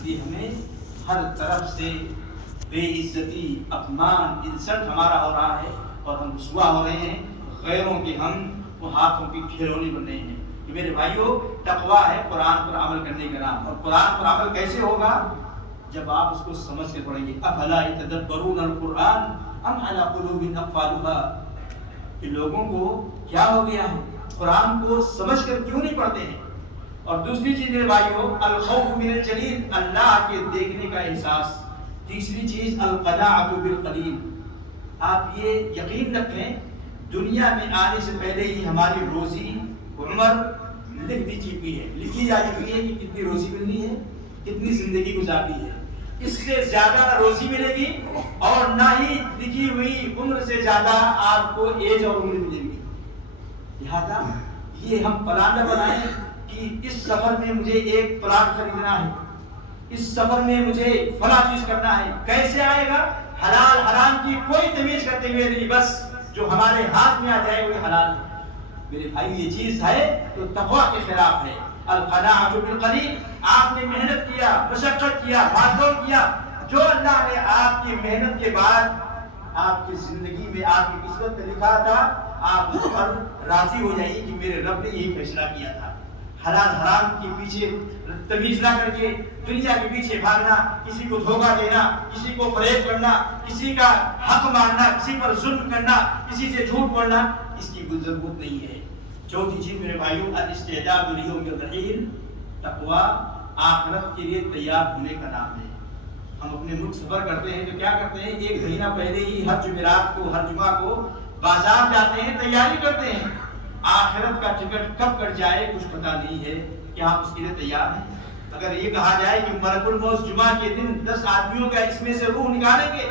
اس لیے ہمیں ہر طرف سے بے عزتی، اپمان، انسلٹ ہمارا ہو رہا ہے اور ہم رسوا ہو رہے ہیں، غیروں کے ہم وہ ہاتھوں کی کھلونے بن رہے ہیں۔ کہ میرے بھائیو، تقویٰ ہے قرآن پر عمل کرنے کا نام، اور قرآن پر عمل کیسے ہوگا؟ جب آپ اس کو سمجھ کے پڑھیں گے۔ افلا یتدبرون القرآن ام علی قلوب اقفالها، کہ لوگوں کو کیا ہو گیا ہے، قرآن کو سمجھ کر کیوں نہیں پڑھتے ہیں؟ اور دوسری چیز میرے بھائیو، الخوف من الجلیل، اللہ کے دیکھنے کا احساس۔ تیسری چیز القناعۃ بالقلیل، آپ یہ یقین رکھیں دنیا میں آنے سے پہلے ہی ہماری روزی عمر لکھی جا چکی ہے کہ کتنی روزی ملنی ہے، کتنی زندگی گزارنی ہے۔ اس سے زیادہ نہ روزی ملے گی اور نہ ہی لکھی ہوئی عمر سے زیادہ آپ کو ایج اور عمر ملے گی۔ لہذا یہ ہم پلان نہ بنائیں کہ اس سفر میں مجھے ایک پلاٹ خریدنا ہے، اس سفر میں مجھے فلاں چیز کرنا ہے۔ کیسے آئے گا؟ حلال حرام کی کوئی تمیز کرتے ہوئے نہیں، بس جو ہمارے ہاتھ میں آ جائے وہ حلال ہے۔ میرے بھائی یہ چیز ہے تو تقویٰ کے خلاف ہے۔ القناعۃ بالقلیل، آپ نے محنت کیا، مشقت کیا، بھاگ دوڑ کیا، جو اللہ نے آپ کی محنت کے بعد آپ کی زندگی میں آپ کی قسمت میں لکھا تھا، آپ اس پر راضی ہو جائیے کہ میرے رب نے یہی فیصلہ کیا تھا۔ حلال حرام کے پیچھے تمیز نہ کر کے دنیا کے پیچھے بھاگنا، کسی کو دھوکہ دینا، کسی کو فریب کرنا، کسی کا حق ماننا، کسی پر ظلم کرنا، کسی سے جھوٹ بولنا، اس کی کوئی ضرورت نہیں ہے۔ چوتھی چیز میرے بھائیوں، الاستعداد لیوم الرحیل، تقویٰ آخرت کے لیے تیار ہونے کا نام ہے۔ ہم اپنے ملک سفر کرتے ہیں تو کیا کرتے ہیں؟ ایک مہینہ پہلے ہی ہر جمعرات کو، ہر جمعہ کو بازار جاتے ہیں، تیاری کرتے ہیں۔ آخرت کا ٹکٹ کب کٹ جائے کچھ پتہ نہیں ہے کہ ہم اس کے لیے تیار ہیں۔ اگر یہ کہا جائے کہ ملک الموت جمعہ کے دن 10 آدمیوں کا اس میں سے روح نکالیں گے،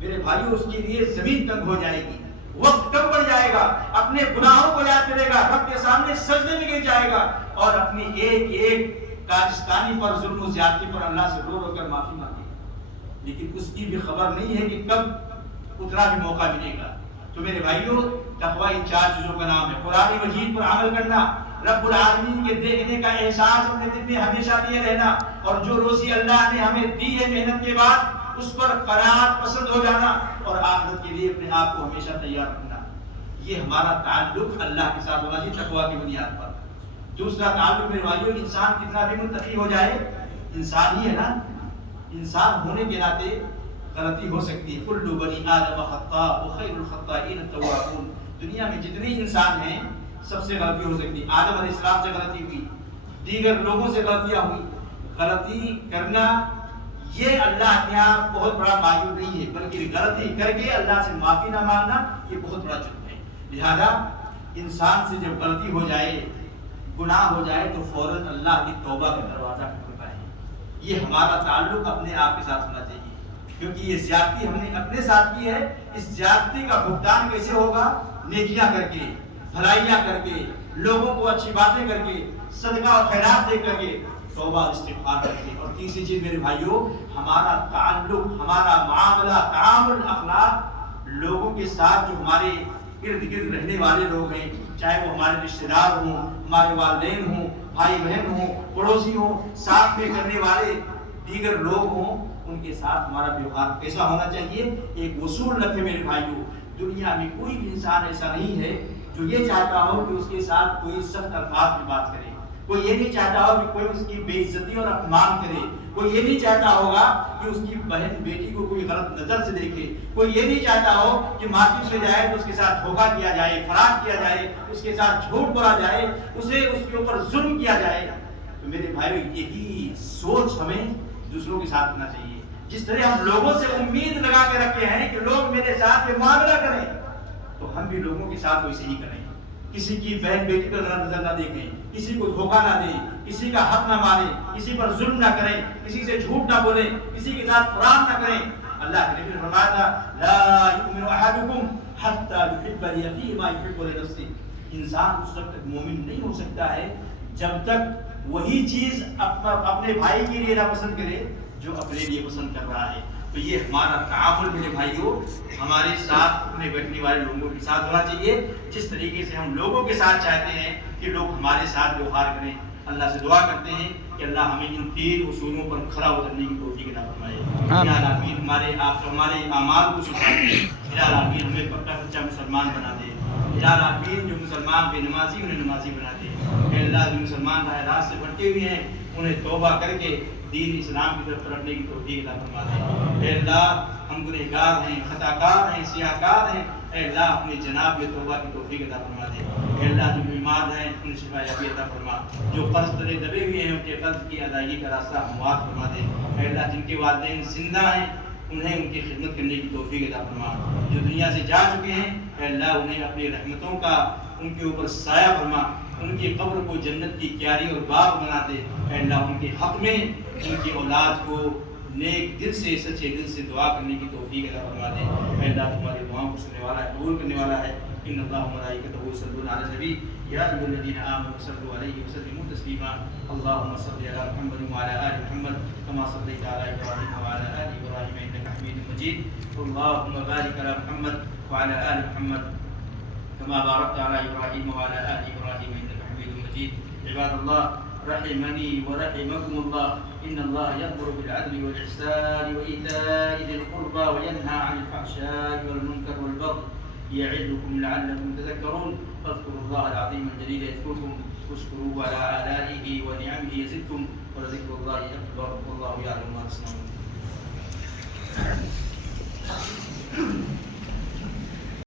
میرے بھائیوں اس کے لیے زمین تنگ ہو جائے گی، وقت کم پڑ جائے گا، اپنے گناہوں کو یاد کرے گا، رب کے سامنے سجدے میں گر جائے گا اور اپنی ایک ایک کارستانی پر، ظلم و زیادتی پر اللہ سے رو رو کر معافی مانگے گا۔ لیکن اس کی بھی خبر نہیں ہے کہ کب اتنا بھی موقع ملے گا۔ تو میرے بھائیوں، تقویٰ ان 4 چیزوں کا نام ہے۔ قرآن مجید پر عمل کرنا، رب العالمین کے دیکھنے کا احساس اپنے دل میں ہمیشہ لیے رہنا، اور جو روزی اللہ نے ہمیں دی ہے محنت کے بعد اس پر قناعت پسند ہو جانا، اور آخرت کے لیے اپنے آپ کو ہمیشہ تیار رکھنا۔ یہ ہمارا تعلق اللہ کے ساتھ ہونا چاہیے تقویٰ کی بنیاد پر۔ دوسرا تعلق میرے بھائیوں، انسان کتنا بھی متقی ہو جائے، انسان ہی ہے نا، انسان ہونے کے ناطے غلطی ہو سکتی ہے۔ کل بنی آدم خطاء وخیر الخطائین التوابون، دنیا میں جتنے انسان ہیں سب سے غلطی ہو سکتی ہے۔ آدم علیہ السلام سے غلطی ہوئی، دیگر لوگوں سے غلطیاں ہوئی۔ غلطی کرنا یہ اللہ کے یہاں بہت بڑا معیوب نہیں ہے، بلکہ غلطی کر کے اللہ سے معافی نہ مانگنا یہ بہت بڑا جرم ہے۔ لہذا انسان سے جب غلطی ہو جائے، گناہ ہو جائے، تو فوراً اللہ کی توبہ کا دروازہ کھولتا ہے۔ یہ ہمارا تعلق اپنے آپ کے ساتھ ہونا چاہیے، کیونکہ یہ زیادتی ہم نے اپنے ساتھ کی ہے۔ اس زیادتی کا بھگتان کیسے ہوگا؟ نیکیاں کر کے، بھلائیاں کر کے، لوگوں کو اچھی باتیں کر کے، صدقہ اور خیرات دے کر کے، توبہ استغفار کر کے۔ اور تیسری چیز میرے بھائیوں، ہمارا تعلق، ہمارا معاملہ، تعامل، اخلاق لوگوں کے ساتھ، جو ہمارے ارد گرد رہنے والے لوگ ہیں، چاہے وہ ہمارے رشتہ دار ہوں، ہمارے والدین ہوں، بھائی بہن ہوں، پڑوسی ہوں، ساتھ میں کرنے والے دیگر لوگ ہوں، ان کے ساتھ ہمارا ویوہار کیسا ہونا چاہیے؟ ایک اصول رکھے میرے بھائیوں، دنیا میں کوئی بھی انسان ایسا نہیں ہے جو یہ چاہتا ہو کہ اس کے ساتھ کوئی سخت الفاظ میں بات کرے، کوئی یہ نہیں چاہتا ہو کہ کوئی اس کی بے عزتی اور اپمان کرے، کوئی یہ نہیں چاہتا ہوگا کہ اس کی بہن بیٹی کو کوئی غلط نظر سے دیکھے، کوئی یہ نہیں چاہتا ہو کہ مارکیٹ میں جائے تو اس کے ساتھ دھوکہ کیا جائے، فراڈ کیا جائے، اس کے ساتھ جھوٹ بولا جائے، اسے اس کے اوپر ظلم کیا جائے۔ تو میرے بھائیو، یہی سوچ ہمیں دوسروں کے ساتھ کرنا چاہیے۔ جس طرح ہم لوگوں سے امید لگا کے رکھے ہیں کہ لوگ میرے ساتھ یہ معاملہ کریں، تو ہم بھی لوگوں کے ساتھ ویسے ہی کریں۔ کسی کی بہن بیٹی پر غلط نظر نہ دیکھیں، کسی کو دھوکہ نہ دیں، کسی کا حق نہ مانیں، کسی پر ظلم نہ کریں، کسی سے جھوٹ نہ بولیں، کسی کے ساتھ فراڈ نہ کریں۔ اللہ کے نبی نے فرمایا تھا، لا یؤمن احدکم حتی یحب لاخیہ ما یحب لنفسہ، انسان اس وقت تک مومن نہیں ہو سکتا ہے جب تک وہی چیز اپنے بھائی کے لیے نہ پسند کرے جو اپنے لیے پسند کر رہا ہے۔ تو یہ ہمارا تعامل میرے بھائیوں ہمارے ساتھ، اپنے بیٹھنے والے لوگوں کے ساتھ ہونا چاہیے، جس طریقے سے ہم لوگوں کے ساتھ چاہتے ہیں کہ لوگ ہمارے ساتھ ویوہار کریں۔ اللہ سے دعا کرتے ہیں کہ اللہ ہمیں ان 3 اصولوں پر کھڑا اترنے کی توفیق عطا فرمائے۔ یا العالمین ہمارے اعمال کو سدھار دے، یا العالمین ہمیں پکا سچا مسلمان بنا دے، یا العالمین جو مسلمان بے نمازی انہیں نمازی بنا دے، اے اللہ جو مسلمان راہ راست سے بھٹکے ہوئے ہیں انہیں توبہ کر کے دین اسلام کی طرف پلٹنے کی توفیق عطا فرما دے۔ اے اللہ ہم گنہگار ہیں، خطا کار ہیں، سیاہ کار ہیں، اے اللہ اپنے جناب یہ توبہ کی توفیق عطا فرما دے۔ اے اللہ جو بیمار ہیں انہیں شفا یابی عطا فرما، جو قرض تلے دبے ہوئے ہیں ان کے قرض کی ادائیگی کا راستہ ہموار فرما دے۔ اے اللہ جن کے والدین زندہ ہیں انہیں ان کی خدمت کرنے کی توفیق عطا فرما، جو دنیا سے جا چکے ہیں اے اللہ انہیں اپنی رحمتوں کا ان کے اوپر سایہ فرما، ان کی قبر کو جنت کی کیاری اور باغ بنا دے۔ اے اللہ ان کے حق میں ان کی اولاد کو نیک دل سے سچے دل سے دعا کرنے کی توفیق عطا فرما دے۔ اے اللہ تمہاری دعاؤں کو سننے والا ہے، قبول کرنے والا ہے۔ ان اللہ و ملائکتہ یصلون علی النبی یا ایھا الذین آمنوا صلوا علیہ وسلموا تسلیما۔ اللهم صل علی محمد وعلی آل محمد كما صليت على ابراہیم وعلى آل ابراہیم انک حمید مجید۔ اللهم بارک علی محمد وعلى آل محمد كما باركت على ابراہیم وعلى آل ابراہیم انک حمید مجید۔ عباد اللہ رحمني ورحمكم الله إن الله يأمر بالعدل والإحسان وإيتاء ذي القربى وينهى عن الفحشاء والمنكر والبغي يعظكم لعلكم تذكرون فاذكروا الله العظيم الجليل يذكركم واشكروه على آلائه ونعمه يزدكم ولذكر الله أكبر والله يعلم ما تصنعون.